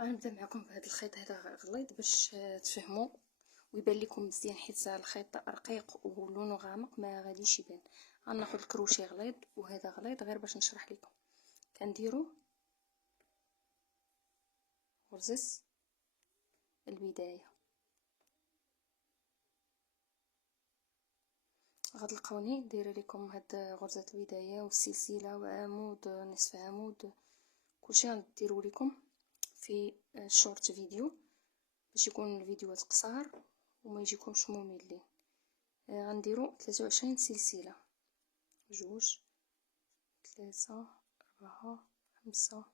غنبدا معكم بهذا الخيط هذا غليظ باش تفهموا ويبان لكم مزيان، حيت الخيط رقيق ولونه غامق ما غاديش يبان. غناخذ الكروشي غليظ وهذا غليظ غير باش نشرح لكم. كنديروا غرزه البدايه، غتلقاوني دايره لكم هاد غرزه البدايه والسلسله وعمود نصف عمود، كلشي غنديروا لكم في شورت فيديو باش يكون الفيديوهات قصار وما يجيكمش مملين. غنديروا 23 سلسله، 2 3 4 5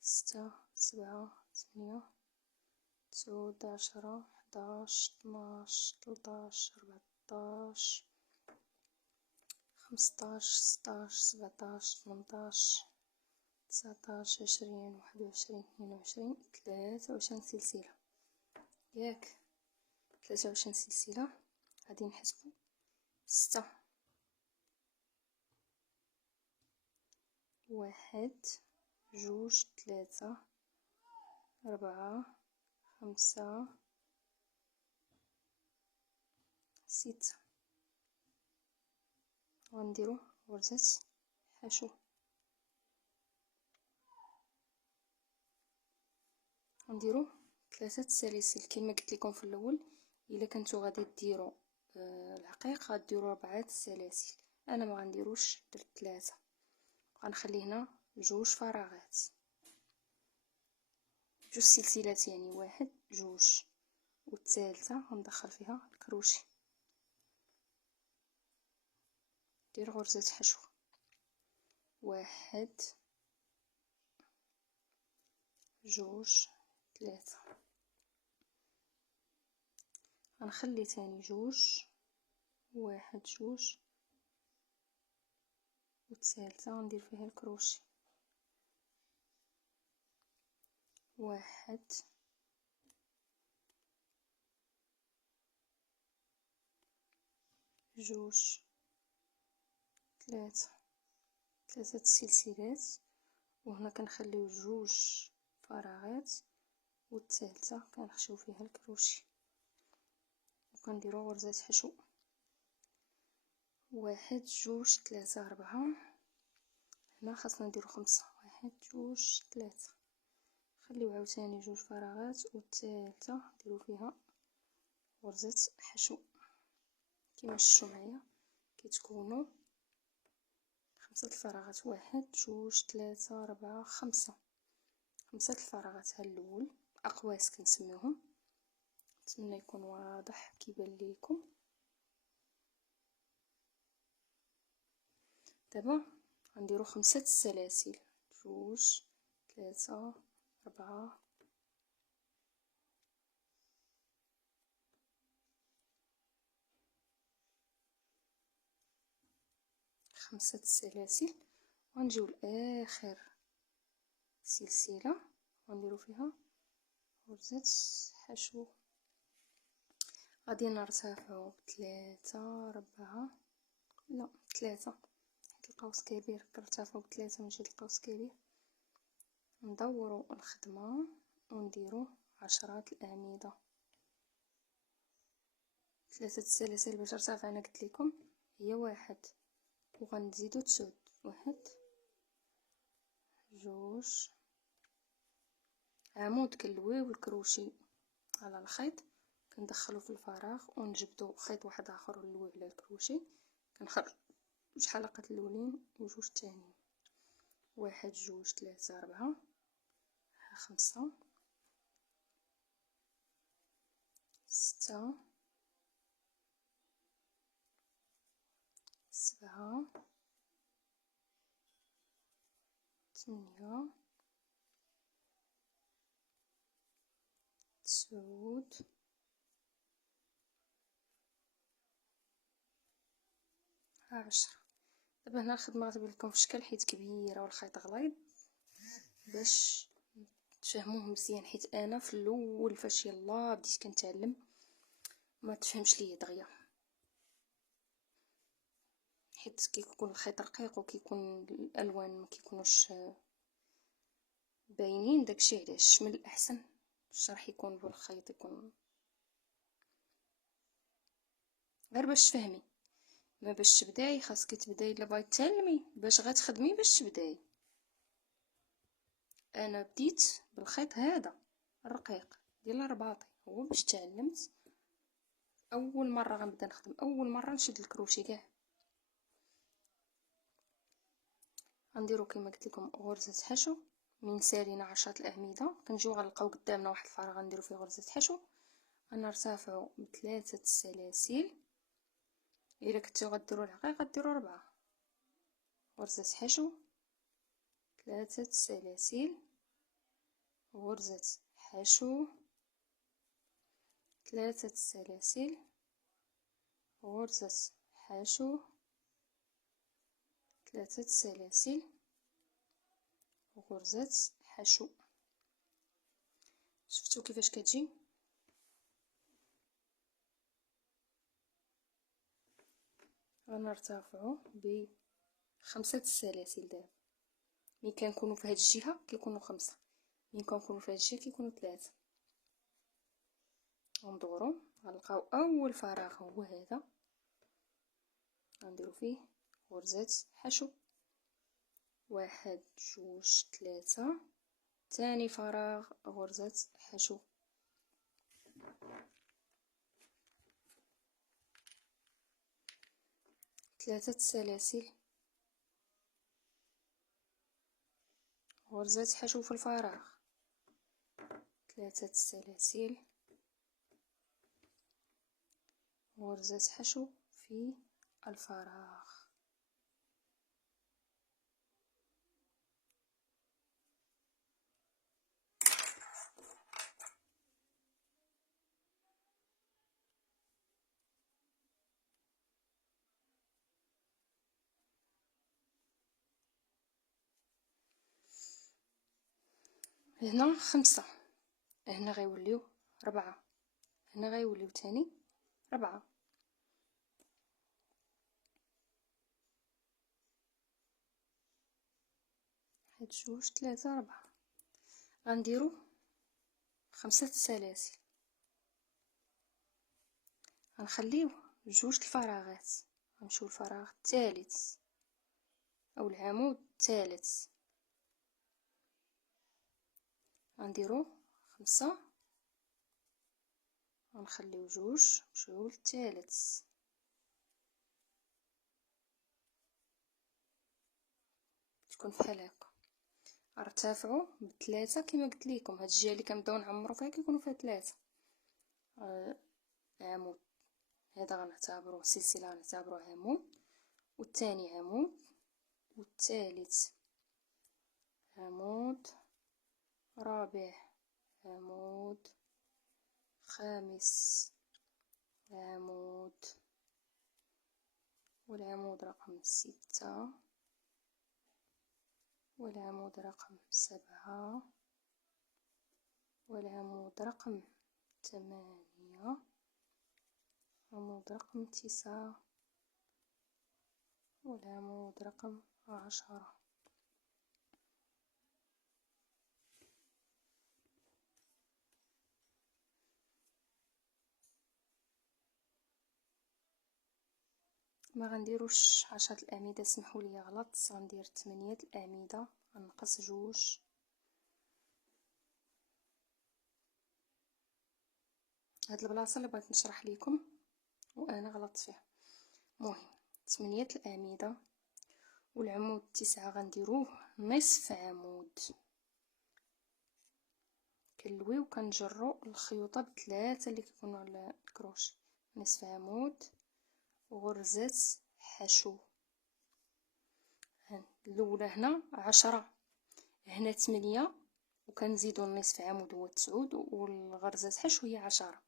6 7 8 9 10 11 12 13 14 15 16 17 18 19 20 21 22 23 سلسله. ياك 23 سلسله غادي نحسبوا 6 1 2 3 4 5 6. غنديروا غرزه حشو، غنديروا 3 سلاسل كما قلت لكم في الاول. الا كنتو غادي ديروا العقيق غديروا 4 سلاسل، انا ما غنديروش، درت 3. غنخلي هنا 2 فراغات، 2 سلسلات، يعني 1 2 والثالثه غندخل فيها الكروشي. دير غرزه حشو 1 2 3. غنخلي ثاني 2 1 2 والثالثه غندير فيها الكروشي 1 2 3. 3 سلسلات، وهنا كنخليو 2 فراغات والثالثه كنخشيو فيها الكروشي وكنديروا غرزه حشو 1 2 3 4. هنا خاصنا نديرو 5، 1 2 3. خليو عاوتاني 2 فراغات والثالثه نديرو فيها غرزه حشو كما شفتوا معايا كيتكونوا 5 الفراغات. 1 2 3 4 5 الفراغات. ها الاول اقواس كنسميوهم، نتمنى يكون واضح كيبان ليكم. دابا غنديروا 5 السلاسل، 2 3 4 5 السلاسل، وغنجيو لاخر سلسله غنديروا فيها غرزه حشو. غادي نرتفعوا ب3 4 لا 3 حيت القوس كبير، كنرتفعوا ب3 من جهه القوس كبير. ندوروا الخدمه ونديروا 10 الاعمده. 3 السلاسل باش ترتفع انا قلت لكم هي 1، وغنزيدو تسود 1 2. عمود كنلويو الكروشي على الخيط كندخلو في الفراغ ونجبدو خيط واحد اخر ونلويه على الكروشي، كنخرج جوج حلقات الاولين وجوج الثانيين. 1 2 3 4 5 6 7 8 تسعود 10. دابا هنا الخدمه غتبان لكم في شكل حيت كبيره والخيط غليظ، باش تفهموه مزيان، حيت انا في الاول فاش يلا بديت كنتعلم ما تفهمش ليا دغيا، حيت كيكون الخيط رقيق وكيكون الالوان ما كيكونوش باينين، داكشي علاش من الاحسن الشرح يكون بالخيط، يكون غير باش تفهمي. ما باش تبداي خاصك تبداي الا بغيتي تعلمي باش غتخدمي باش تبداي. انا بديت بالخيط هذا الرقيق ديال الرباطي، هو باش تعلمت اول مره غنبدا نخدم، اول مره نشد الكروشي كاع. غنديرو كما قلت لكم غرزه حشو من سالينا 10 الاعمده، كنجيو غنلقاو قدامنا واحد الفراغ غنديرو فيه غرزه حشو، غنرتفعو ب3 السلاسل. الا كنتو غديروا العقيق غديروا 4 غرزه حشو، 3 سلاسل، غرزه حشو، 3 سلاسل، غرزه حشو، 3 سلاسل، غرزه حشو. شفتوا كيفاش كتجي؟ غنرتفعوا ب5 السلاسل. دابا ملي كنكونوا في هاد الجهه كيكونوا 5، ملي كنكونوا في هاد الجهه كيكونوا 3. غندوروا غنلقاو اول فراغ هو هذا، غنديروا فيه غرزه حشو، 1 2 3. ثاني فراغ غرزه حشو، 3 سلاسل، غرزة حشو في الفراغ، 3 سلاسل، غرزة حشو في الفراغ. هنا 5، هنا غيوليو 4، هنا غيوليو تاني 4، 1 2 3 4. غنديرو 5 سلاسل، غنخليو 2 الفراغات، غنمشيو للفراغ الثالث او العمود الثالث، غنديرو 5، غنخليو 2 نمشيو للثالث، تكون بحال هكا. ارتفعوا ب3 كما قلت لكم، هاد الجهه اللي كنبداو نعمروا فيها كيكونوا فيها 3. عمود هذا غنعتبروه سلسله، غنعتبروه عمود، والثاني عمود، والثالث عمود، رابع عمود، خامس عمود، والعمود رقم 6، والعمود رقم 7، والعمود رقم 8، عمود رقم 9، والعمود رقم 10. ما غنديروش 10 الاعمده، سمحوا لي غلط، غندير 8 الاعمده، غنقص 2. هاد البلاصه اللي بغيت نشرح لكم وانا غلطت فيها. المهم 8 الاعمده، والعمود 9 غنديروه نصف عمود، كنلويو كنجرو الخيوطه ب3 اللي كيكونوا على الكروش، نصف عمود، غرزه حشو. الاولى هنا 10، هنا 8، وكنزيدو النصف عمود هو 9، والغرزه حشو هي 10.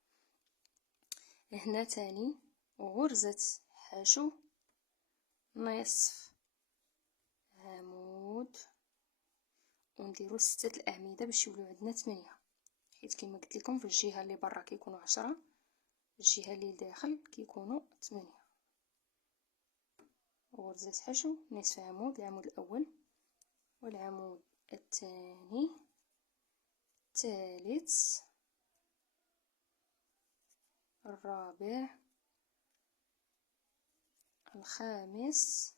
هنا تاني غرزه حشو، نصف عمود، ونديرو 6 الاعمده باش يوليو عندنا 8، حيت كما قلت لكم في الجهه اللي برا كيكونوا 10، الجهه اللي داخل كيكونوا 8. غرزه حشو، نصف عمود، العمود الاول والعمود الثاني، الثالث، الرابع، الخامس،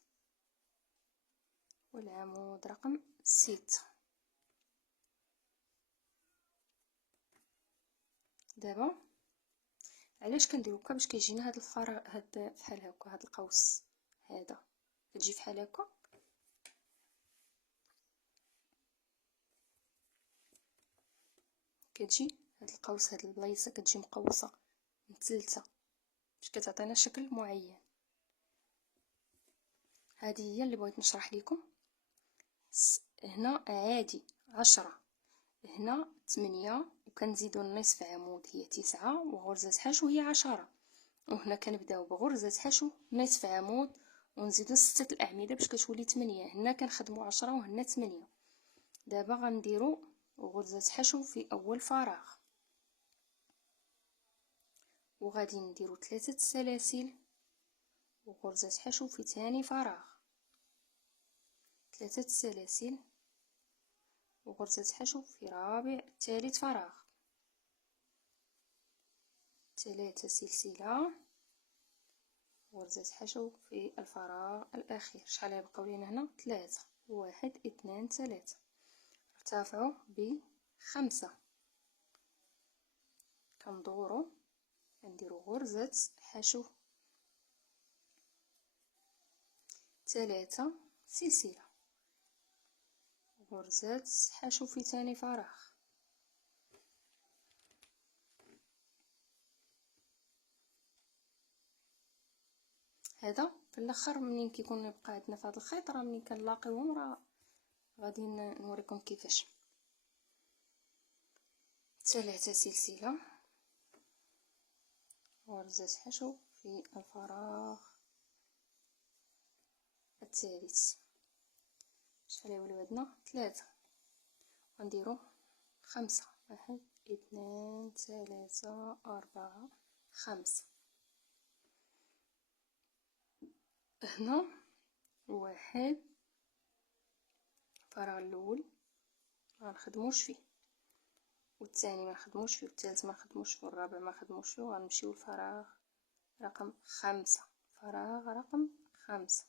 والعمود رقم 6. دابا علاش كنديرو هكا؟ باش كيجينا هاد الفراغ، هاد فحال هكا، هاد القوس هذا كتجي فحال هكا، كتجي هاد القوس، هاد البلايصه كتجي مقوسه مثلثه باش كتعطينا شكل معين. هذه هي اللي بغيت نشرح لكم. هنا عادي 10، هنا 8، وكنزيدو النصف عمود هي 9، وغرزة حشو هي 10، وهنا كنبداو بغرزة حشو نصف عمود ونزيدو 6 الأعمدة باش كتولي 8. هنا كنخدمو 10 وهنا 8. دابا غنديرو غرزة حشو في أول فراغ، وغادي نديرو 3 سلاسل وغرزة حشو في ثاني فراغ، 3 سلاسل وغرزة حشو في رابع ثالث فراغ، 3 سلسلة غرزة حشو في الفراغ الأخير. شحال يبقاو لينا هنا؟ 3. 1 2 3. ارتفعوا ب5، كندورو نديرو غرزة حشو 3 سلسلة، غرزة حشو في ثاني فراغ، هذا في الاخر منين كيكون يبقى عندنا في هذا الخيط، راه منين كنلاقيوهم راه غادي نوريكم كيفاش. 3 سلسلة غرزة حشو في الفراغ الثالث. شحال يوليو عندنا؟ 3. غنديرو 5. 1 2 3 4 5. هنا 1 الفراغ الاول مغنخدموش فيه، والثاني مغنخدموش فيه، والثالث مغنخدموش فيه، والرابع مغنخدموش فيه. وغنمشيو للفراغ رقم 5. فراغ رقم 5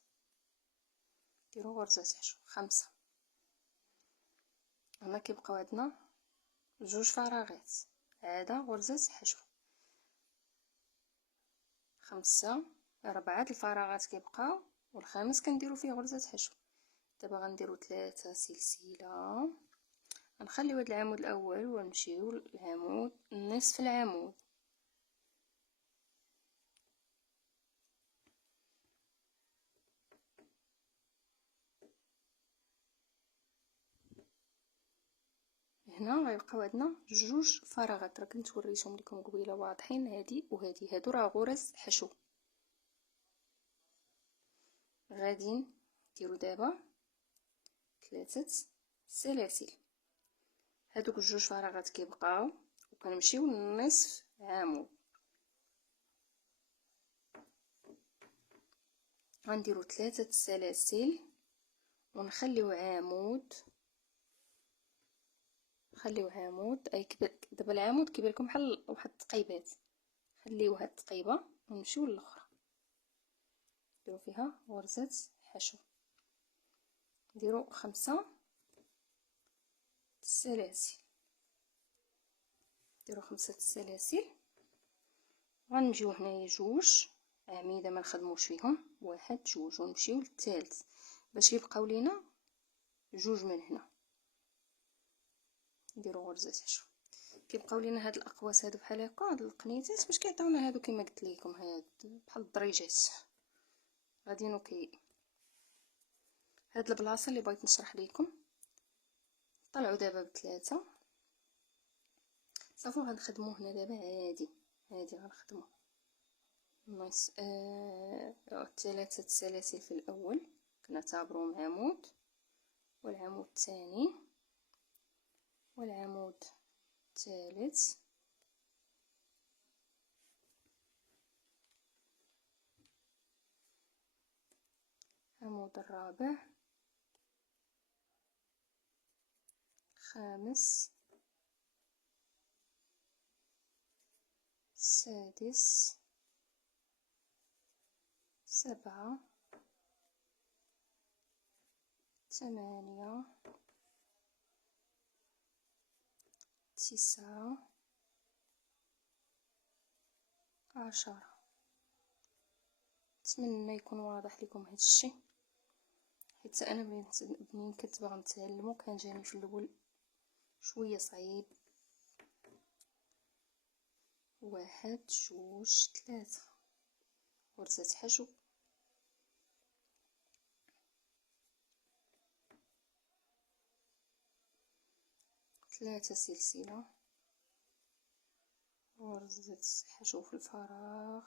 نديرو غرزة حشو 5. هنا كيبقاو عندنا 2 فراغات، عاده غرزة حشو 5. 4 الفراغات كيبقاو، والخامس كنديرو فيه غرزة حشو. دابا غنديرو 3 سلسلة، غنخليو هاد العمود الاول ونمشيو للعمود نصف العمود، هنا غيبقاو عندنا 2 فراغات. راه كنت وريتهم لكم قبيله واضحين، هادي وهادي، هادو راه غرز حشو. غادي نديرو دابا 3 سلاسل، هادوك 2 فراغات كيبقاو، وكنمشيو لنصف عمود. غنديرو 3 سلاسل ونخليو عمود، خليو عمود اي دابا العمود كيبان لكم بحال واحد التقيبات، خليو هاد التقيبه ونمشيو للاخرى نديرو فيها غرزة حشو. نديرو 5 سلاسل، نديرو 5 سلاسل. غنجيو هنايا 2 اعمده ما نخدموش فيهم، 1 2، ونمشيو للثالث باش يبقاو لينا 2 من هنا. نديرو غرزة حشو، كيبقاو لينا هاد الاقواس هادو بحال هكا، هاد القنيتات باش كيعطيونا هادو كما قلت لكم، هاد بحال الدريجات غادي نوكي. هاد البلاصه اللي بغيت نشرح لكم، طلعوا دابا ب3 صافي. غنخدمو هنا دابا عادي غنخدمو نص 3 سلاسل في الاول كنعتبروهم عمود، والعمود الثاني، والعمود الثالث، العمود الرابع، الخامس، 6 7 8 9 10. نتمنى يكون واضح لكم هذا الشيء، حيت انا منين كنت باغا نتعلمو كان جاني في الاول شويه صعيب. 1 2 3 غرزة حشو، 3 سلسلة، غرزة حشو في الفراغ،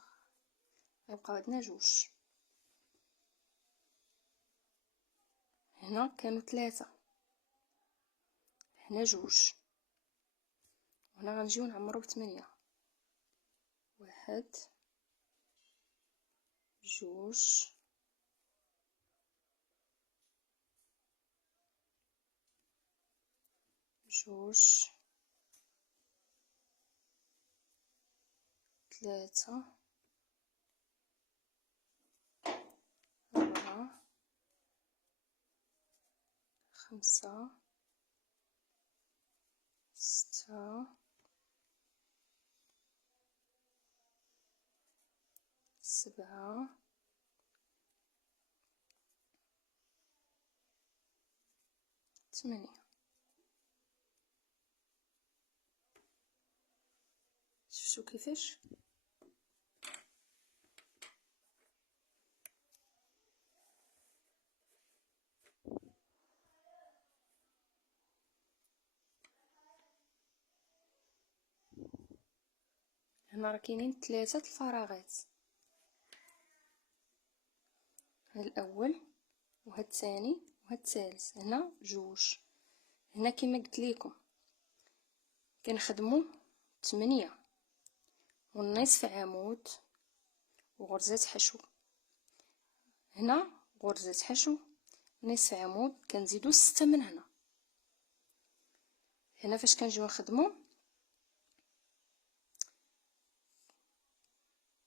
غيبقى عندنا 2. هنا كانوا 3، هنا 2، وهنا غنجيو نعمرو ب8. 1 2 2 3 4 5 6 7 8. شفتوا كيفاش؟ هنا راه كاينين 3 الفراغات، هاد الاول وهاد الثاني وهاد الثالث، هنا 2. هنا كما قلت لكم كنخدموا 8 والنصف عمود وغرزة حشو. هنا غرزة حشو نصف عمود، كنزيدو 6 من هنا. هنا فاش كنجيو نخدمو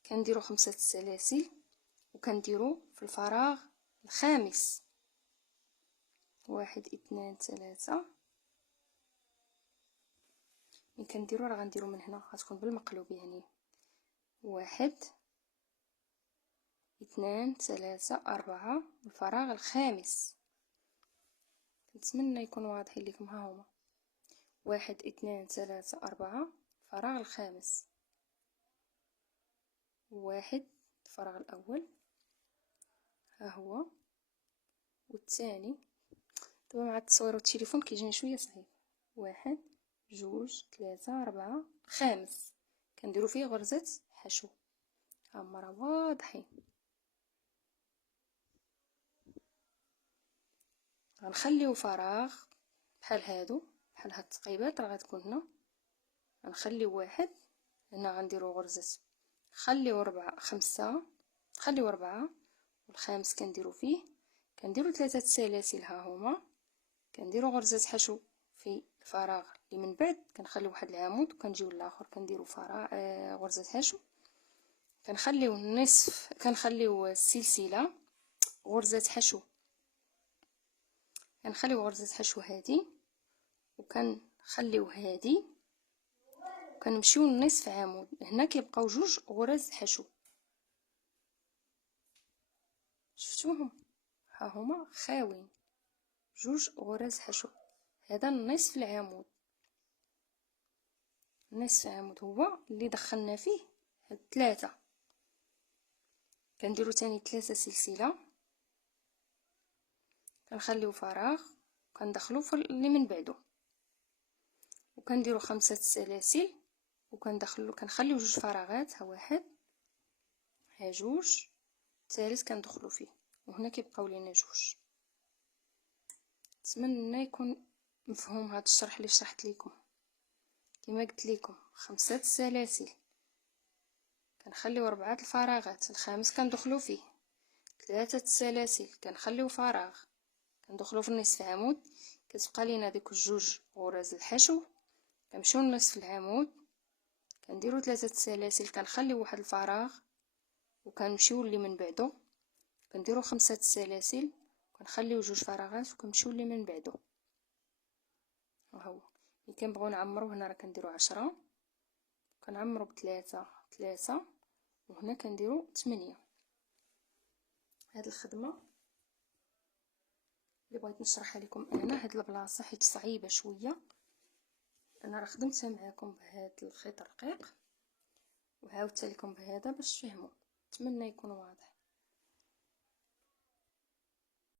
كنديرو 5 سلاسل وكنديرو في الفراغ الخامس 1 2 3. ملي كنديرو راه غنديرو من هنا، غتكون بالمقلوب يعني 1 2 3 4 الفراغ الخامس. نتمنى يكون واضح لكم، ها هما 1 2 3 4 الفراغ الخامس، 1 الفراغ الاول ها هو، والثاني دابا مع التصوير والتليفون كيجيني شويه صعيب. 1 2 3 4 خامس كنديرو فيه غرزة حشو. هما راه واضحين. غنخليو فراغ بحال هادو، بحال هاد التقيبات راه غتكون هنا. غنخليو 1 هنا، غنديرو غرزة، خليو 4 5، خليو 4 والخامس كنديرو فيه، كنديرو 3 سلاسل ها هما، كنديرو غرزة حشو في الفراغ اللي من بعد، كنخليو واحد العمود وكنجيو للاخر كنديرو فراغ غرزة حشو، كنخليو النصف، كنخليو السلسلة غرزة حشو، كنخليو غرزة حشو هادي وكنخليو هادي وكنمشيو لنصف عمود. هنا كيبقاو 2 غرز حشو، شفتوهم ها هما خاوين 2 غرز حشو. هذا نصف العمود، نصف عمود هو اللي دخلنا فيه هاد 3. كنديرو تاني 3 سلسلة، كنخليو فراغ وكندخلو في اللي من بعدو، وكنديرو 5 سلاسل وكندخلو، كنخليو 2 فراغات، ها 1 ها 2 الثالث كندخلو فيه، وهنا كيبقاو لينا 2. نتمنى يكون مفهوم هذا الشرح اللي شرحت لكم. كما قلت لكم 5 سلاسل، كنخليو 4 الفراغات، الخامس كندخلو فيه، 3 سلاسل كنخليو فراغ كندخلو في النصف عمود، كتبقى لينا ديك 2 غرز الحشو، كنمشيو لنصف العمود كنديرو 3 سلاسل، كنخليو واحد الفراغ وكنمشيو اللي من بعدو، كنديرو 5 سلاسل وكنخليو 2 فراغات وكنمشيو اللي من بعدو. ها هو ملي كنبغيو نعمرو هنا راه كنديرو 10 كنعمرو بثلاثة ثلاثة، وهنا كنديرو 8. هاد الخدمه اللي بغيت نشرحها لكم انا، هاد البلاصه حيت صعيبه شويه، انا راه خدمتها معكم بهذا الخيط رقيق وعاودت لكم بهذا باش تفهموا. نتمنى يكون واضح.